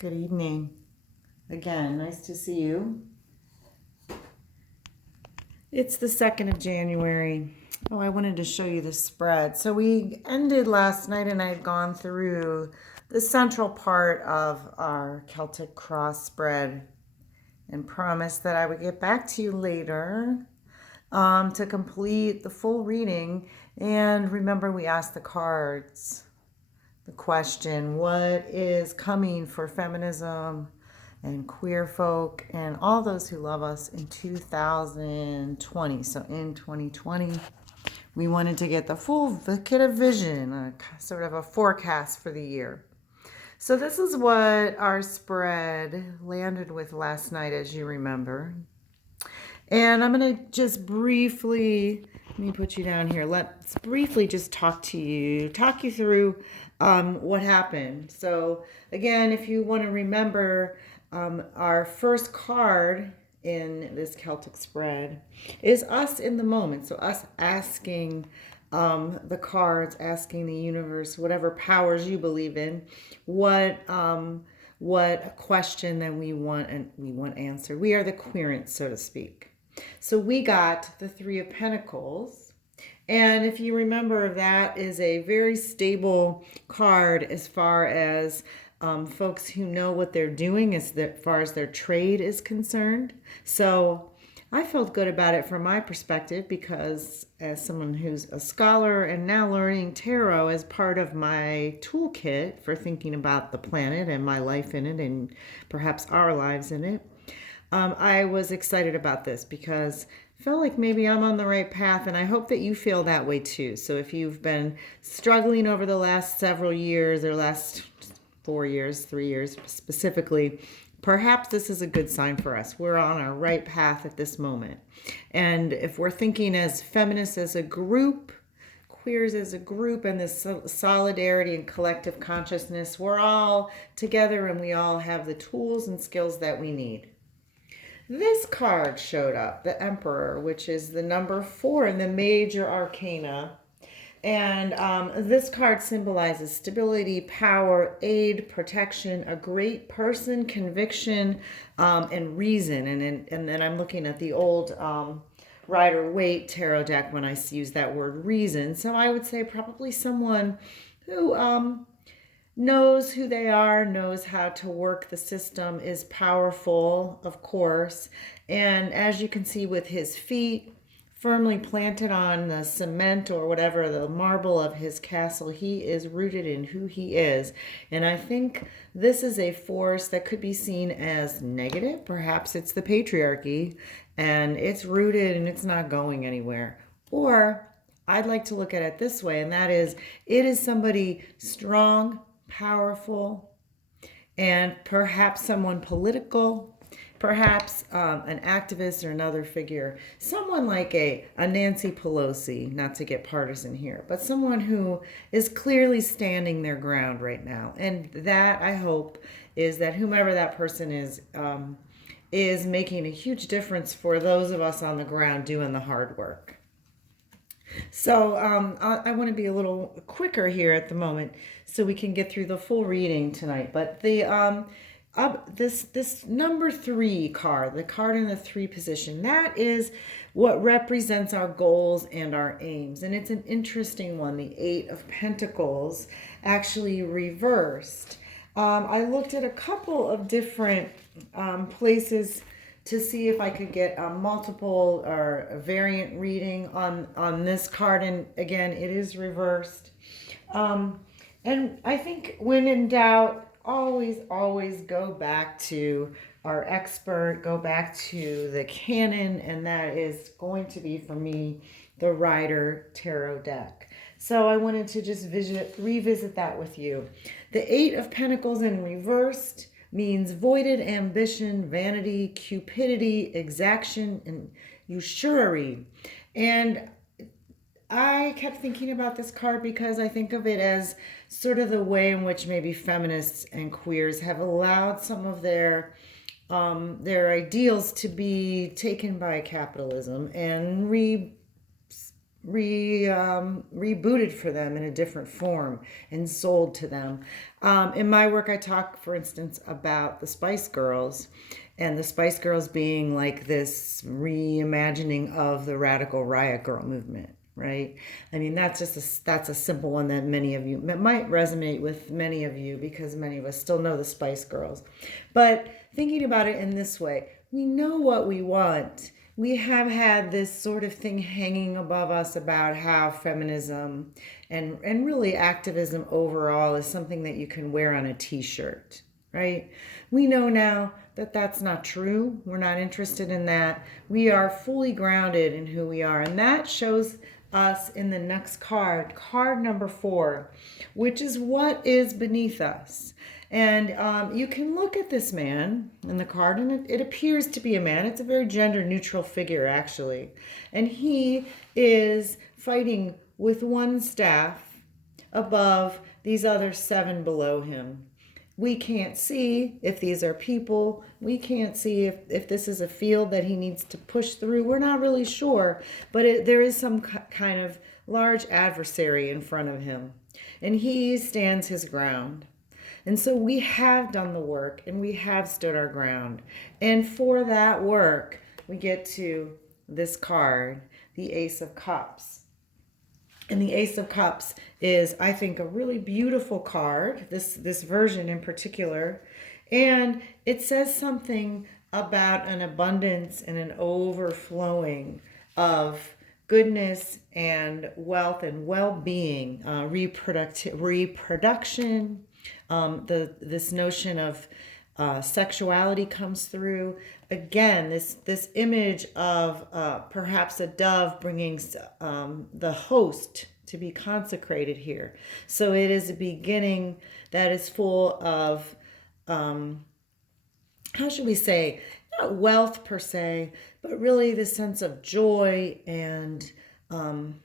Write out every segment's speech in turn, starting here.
Good evening. Again, nice to see you. It's the 2nd of January. Oh, I wanted to show you the spread. So we ended last night and I'd gone through the central part of our Celtic cross spread and promised that I would get back to you later to complete the full reading. And remember, we asked the cards the question, what is coming for feminism and queer folk and all those who love us in 2020? So in 2020, we wanted to get the full kit of vision, sort of a forecast for the year. So this is what our spread landed with last night, as you remember. And I'm going to just briefly, let me put you down here. Let's briefly just talk you through what happened. So again, if you want to remember, our first card in this Celtic spread is us in the moment. So us asking the cards, asking the universe, whatever powers you believe in, what question that we want answered. We are the querents, so to speak. So we got the Three of Pentacles. And if you remember, that is a very stable card as far as folks who know what they're doing as far as their trade is concerned. So I felt good about it from my perspective because as someone who's a scholar and now learning tarot as part of my toolkit for thinking about the planet and my life in it and perhaps our lives in it, I was excited about this because I felt like maybe I'm on the right path, and I hope that you feel that way too. So if you've been struggling over the last several years or last 4 years, 3 years specifically, perhaps this is a good sign for us. We're on our right path at this moment. And if we're thinking as feminists as a group, queers as a group, and this solidarity and collective consciousness, we're all together and we all have the tools and skills that we need. This card showed up, the Emperor, which is the number 4 in the major arcana. And this card symbolizes stability, power, aid, protection, a great person, conviction, and reason. And then I'm looking at the old Rider-Waite tarot deck when I use that word reason. So I would say probably someone who knows who they are, knows how to work the system, is powerful, of course. And as you can see with his feet firmly planted on the cement or whatever, the marble of his castle, he is rooted in who he is. And I think this is a force that could be seen as negative. Perhaps it's the patriarchy and it's rooted and it's not going anywhere. Or I'd like to look at it this way, and that is, it is somebody strong, powerful, and perhaps someone political, perhaps an activist or another figure, someone like a Nancy Pelosi, not to get partisan here, but someone who is clearly standing their ground right now. And that, I hope, is that whomever that person is making a huge difference for those of us on the ground doing the hard work. So I want to be a little quicker here at the moment so we can get through the full reading tonight. But the this number 3 card, the card in the 3 position, that is what represents our goals and our aims. And it's an interesting one, the 8 of Pentacles, actually reversed. I looked at a couple of different places to see if I could get a multiple or a variant reading on this card. And again, it is reversed. And I think when in doubt, always go back to our expert, go back to the canon, and that is going to be, for me, the Rider Tarot deck. So I wanted to just revisit that with you. The 8 of Pentacles in reversed means voided ambition, vanity, cupidity, exaction, and usury. And I kept thinking about this card because I think of it as sort of the way in which maybe feminists and queers have allowed some of their ideals to be taken by capitalism and rebooted for them in a different form and sold to them. In my work, I talk, for instance, about the Spice Girls, and the Spice Girls being like this reimagining of the radical riot girl movement. Right? I mean, that's a simple one that many of you might resonate with many of you, because many of us still know the Spice Girls. But thinking about it in this way, we know what we want. We have had this sort of thing hanging above us about how feminism and really activism overall is something that you can wear on a t-shirt, right? We know now that that's not true. We're not interested in that. We are fully grounded in who we are, and that shows us in the next card, card number 4, which is what is beneath us. And you can look at this man in the card, and it appears to be a man. It's a very gender neutral figure, actually. And he is fighting with one staff above these other 7 below him. We can't see if these are people. We can't see if this is a field that he needs to push through. We're not really sure, but there is some kind of large adversary in front of him, and he stands his ground. And so we have done the work, and we have stood our ground. And for that work, we get to this card, the Ace of Cups. And the Ace of Cups is, I think, a really beautiful card, this version in particular. And it says something about an abundance and an overflowing of goodness and wealth and well-being, reproduction. This notion of sexuality comes through. Again, this image of perhaps a dove bringing the host to be consecrated here. So it is a beginning that is full of, how should we say, not wealth per se, but really the sense of joy and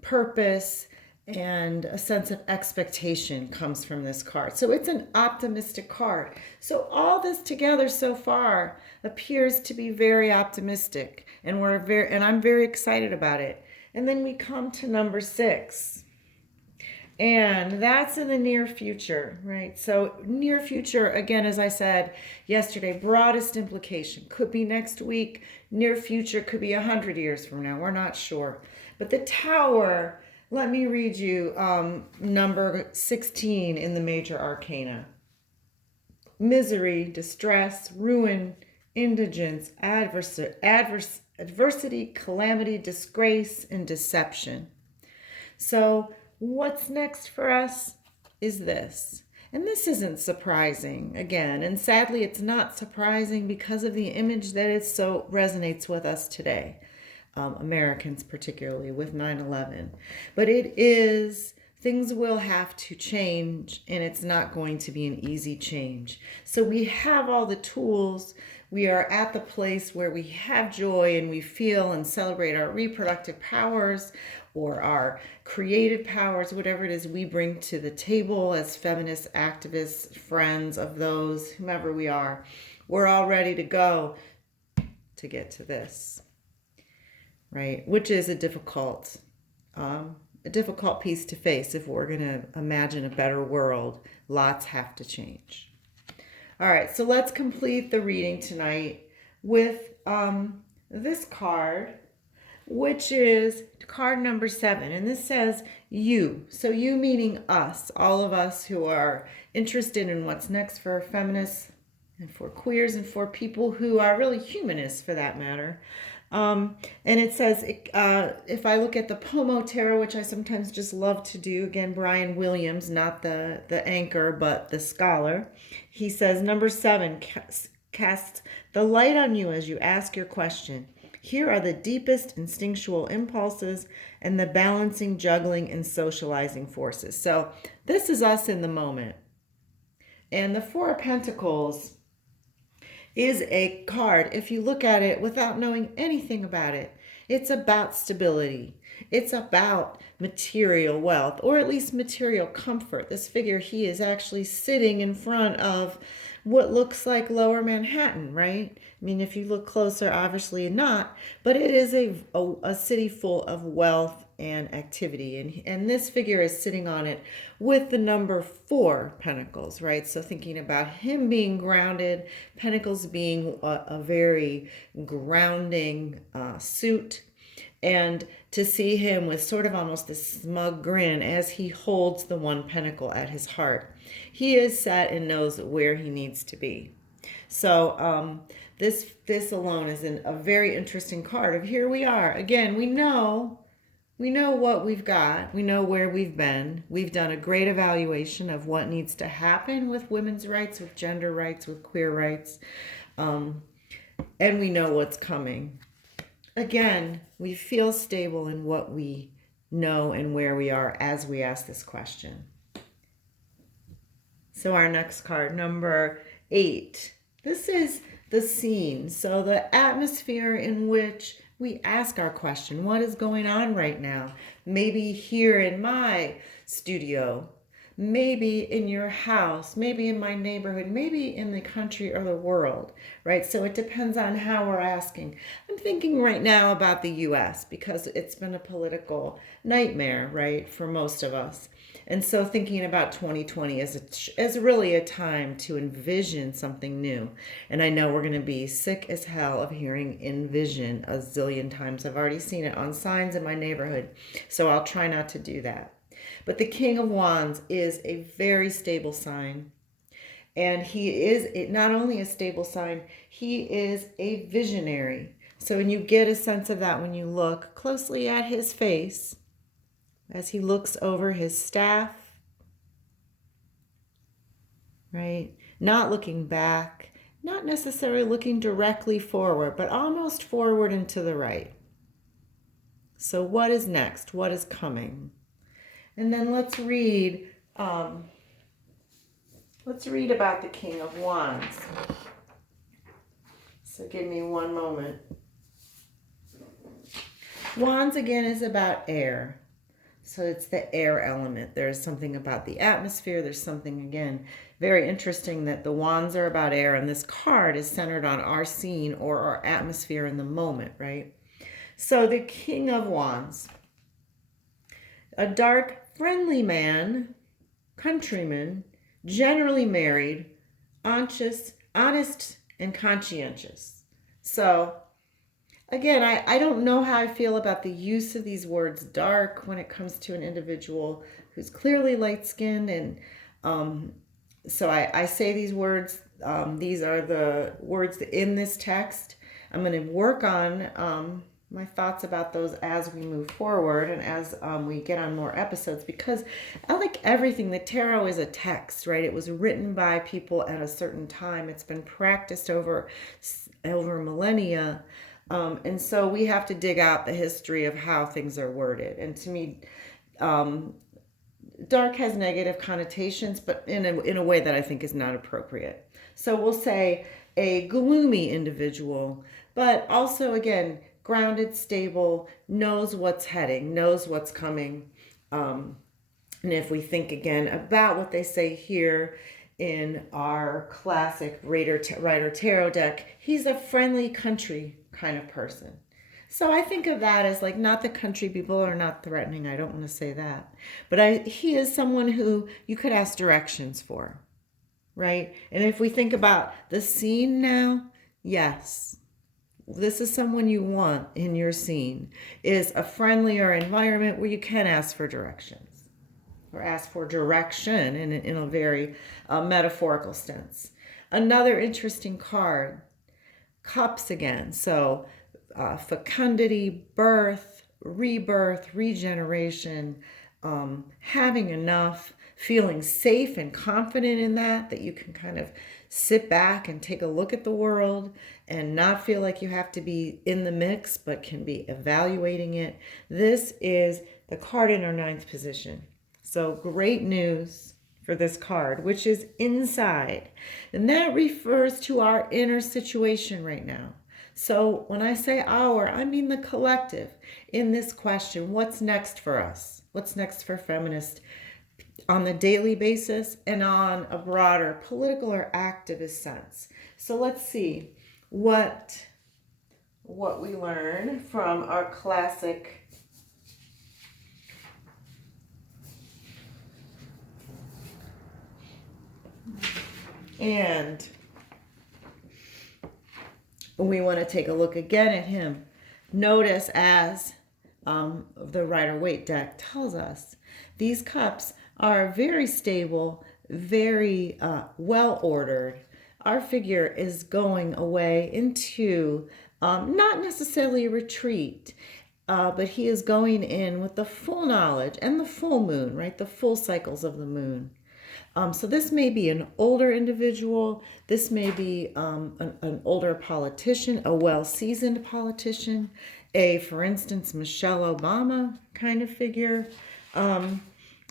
purpose, and a sense of expectation comes from this card. So it's an optimistic card. So all this together so far appears to be very optimistic, and I'm very excited about it. And then we come to number 6. And that's in the near future, right? So near future, again, as I said yesterday, broadest implication. Could be next week. Near future could be 100 years from now. We're not sure. But the Tower, let me read you number 16 in the major arcana. Misery, distress, ruin, indigence, adversity, calamity, disgrace, and deception. So what's next for us is this. And this isn't surprising, again. And sadly, it's not surprising because of the image that it so resonates with us today. Americans particularly with 9/11. But it is, things will have to change, and it's not going to be an easy change. So we have all the tools. We are at the place where we have joy and we feel and celebrate our reproductive powers or our creative powers, whatever it is we bring to the table as feminist activists, friends of those, whomever we are. We're all ready to go to get to this. Right, which is a difficult piece to face if we're going to imagine a better world. Lots have to change. All right, so let's complete the reading tonight with this card, which is card number 7, and this says you. So you meaning us, all of us who are interested in what's next for feminists and for queers and for people who are really humanists for that matter. And it says, if I look at the Pomo Tarot, which I sometimes just love to do, again, Brian Williams, not the anchor, but the scholar, he says, number 7 casts the light on you as you ask your question. Here are the deepest instinctual impulses and the balancing, juggling, and socializing forces. So this is us in the moment. And the Four of Pentacles is a card, if you look at it without knowing anything about it, it's about stability. It's about material wealth, or at least material comfort. This figure, he is actually sitting in front of what looks like Lower Manhattan, right? I mean, if you look closer, obviously not, but it is a city full of wealth and activity. And this figure is sitting on it with the number 4 pentacles, right? So thinking about him being grounded, pentacles being a very grounding suit, and to see him with sort of almost this smug grin as he holds the 1 pentacle at his heart. He is set and knows where he needs to be. So this alone is a very interesting card of here we are. Again, we know what we've got. We know where we've been. We've done a great evaluation of what needs to happen with women's rights, with gender rights, with queer rights. And we know what's coming. Again, we feel stable in what we know and where we are as we ask this question. So our next card, number 8. This is the scene. So the atmosphere in which we ask our question. What is going on right now? Maybe here in my studio, maybe in your house, maybe in my neighborhood, maybe in the country or the world, right? So it depends on how we're asking. I'm thinking right now about the US because it's been a political nightmare, right, for most of us. And so thinking about 2020 as really a time to envision something new. And I know we're going to be sick as hell of hearing envision a zillion times. I've already seen it on signs in my neighborhood, so I'll try not to do that. But the King of Wands is a very stable sign. And he is not only a stable sign, he is a visionary. So when you get a sense of that when you look closely at his face, as he looks over his staff, right? Not looking back, not necessarily looking directly forward, but almost forward and to the right. So what is next? What is coming? And then let's read about the King of Wands. So give me one moment. Wands again is about air. So it's the air element. There's something about the atmosphere. There's something, again, very interesting that the wands are about air, and this card is centered on our scene or our atmosphere in the moment, right? So the King of Wands, a dark, friendly man, countryman, generally married, honest and conscientious. So again, I don't know how I feel about the use of these words dark when it comes to an individual who's clearly light-skinned. And so I say these words. These are the words in this text. I'm going to work on my thoughts about those as we move forward and as we get on more episodes, because I like everything. The tarot is a text, right? It was written by people at a certain time. It's been practiced over millennia. And so we have to dig out the history of how things are worded. And to me, dark has negative connotations, but in a way that I think is not appropriate. So we'll say a gloomy individual, but also, again, grounded, stable, knows what's heading, knows what's coming. And if we think again about what they say here in our classic Rider Tarot deck, he's a friendly country kind of person. So I think of that as like, not the country people are not threatening. I don't want to say that. But he is someone who you could ask directions for, right? And if we think about the scene now, yes, this is someone you want in your scene, is a friendlier environment where you can ask for directions or ask for direction in a very metaphorical sense. Another interesting card, Cups again. So fecundity, birth, rebirth, regeneration, having enough, feeling safe and confident in that you can kind of sit back and take a look at the world and not feel like you have to be in the mix, but can be evaluating it. This is the card in our 9th position. So great news for this card, which is inside. And that refers to our inner situation right now. So when I say our, I mean the collective in this question. What's next for us? What's next for feminist on the daily basis and on a broader political or activist sense. So let's see what we learn from our classic and we want to take a look again at him. Notice as the Rider-Waite deck tells us, these cups are very stable, very well ordered. Our figure is going away into not necessarily a retreat, but he is going in with the full knowledge and the full moon, right? The full cycles of the moon. So this may be an older individual. This may be an older politician, a well-seasoned politician, for instance, Michelle Obama kind of figure.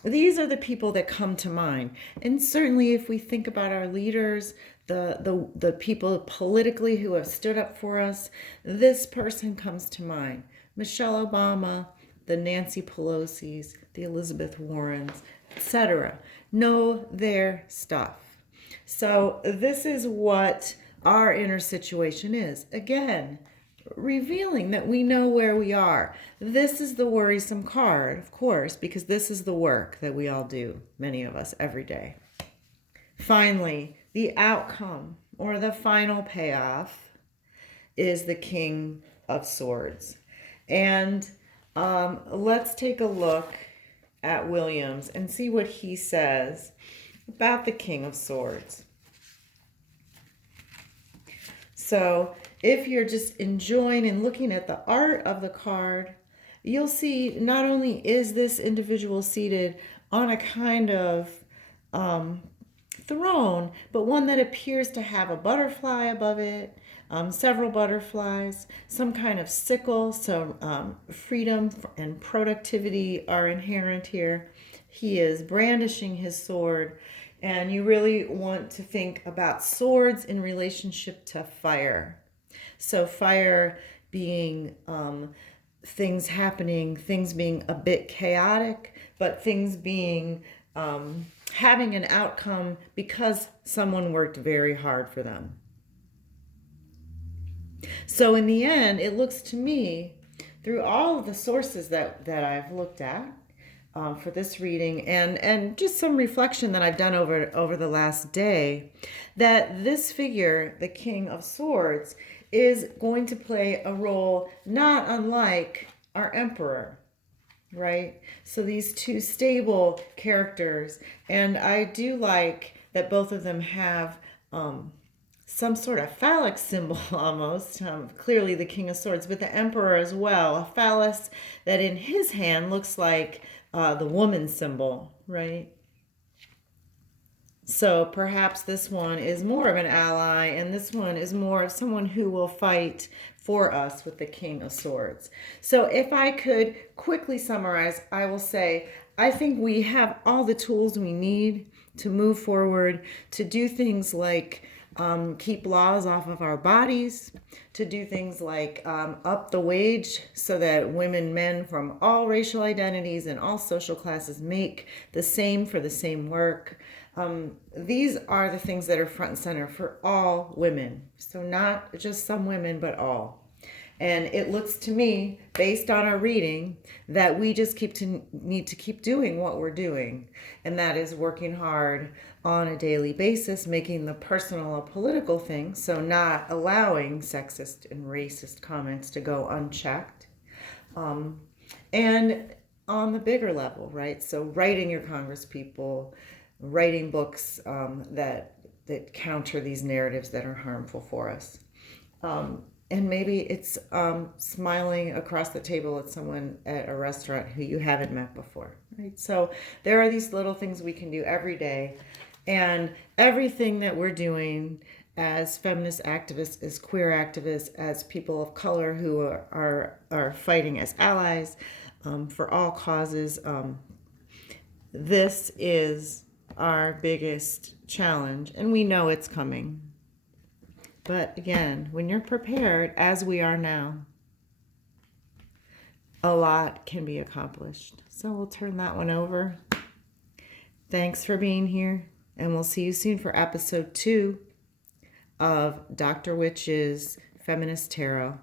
These are the people that come to mind. And certainly if we think about our leaders, the people politically who have stood up for us, this person comes to mind. Michelle Obama, the Nancy Pelosi's, the Elizabeth Warrens, etc. Know their stuff. So this is what our inner situation is. Again, revealing that we know where we are. This is the worrisome card, of course, because this is the work that we all do, many of us, every day. Finally, the outcome or the final payoff is the King of Swords. And let's take a look at Williams and see what he says about the King of Swords. So if you're just enjoying and looking at the art of the card, you'll see not only is this individual seated on a kind of throne, but one that appears to have a butterfly above it, several butterflies, some kind of sickle, so freedom and productivity are inherent here. He is brandishing his sword, and you really want to think about swords in relationship to fire. So fire being things happening, things being a bit chaotic, but things being having an outcome because someone worked very hard for them. So in the end, it looks to me, through all of the sources that I've looked at for this reading and just some reflection that I've done over the last day, that this figure, the King of Swords, is going to play a role not unlike our Emperor, right? So these two stable characters, and I do like that both of them have some sort of phallic symbol almost, clearly the King of Swords, but the Emperor as well, a phallus that in his hand looks like the woman symbol, right? So perhaps this one is more of an ally, and this one is more of someone who will fight for us with the King of Swords. So if I could quickly summarize, I will say, I think we have all the tools we need to move forward, to do things like keep laws off of our bodies, to do things like up the wage so that women, men from all racial identities and all social classes make the same for the same work. These are the things that are front and center for all women. So not just some women, but all. And it looks to me, based on our reading, that we just need to keep doing what we're doing. And that is working hard on a daily basis, making the personal a political thing. So not allowing sexist and racist comments to go unchecked. And on the bigger level, right? So writing your congresspeople, writing books that counter these narratives that are harmful for us. And maybe it's smiling across the table at someone at a restaurant who you haven't met before, right? So there are these little things we can do every day. And everything that we're doing as feminist activists, as queer activists, as people of color who are fighting as allies for all causes, this is our biggest challenge, and we know it's coming. But again, when you're prepared, as we are now, a lot can be accomplished. So we'll turn that one over. Thanks for being here, and we'll see you soon for episode 2 of Dr. Witch's Feminist Tarot.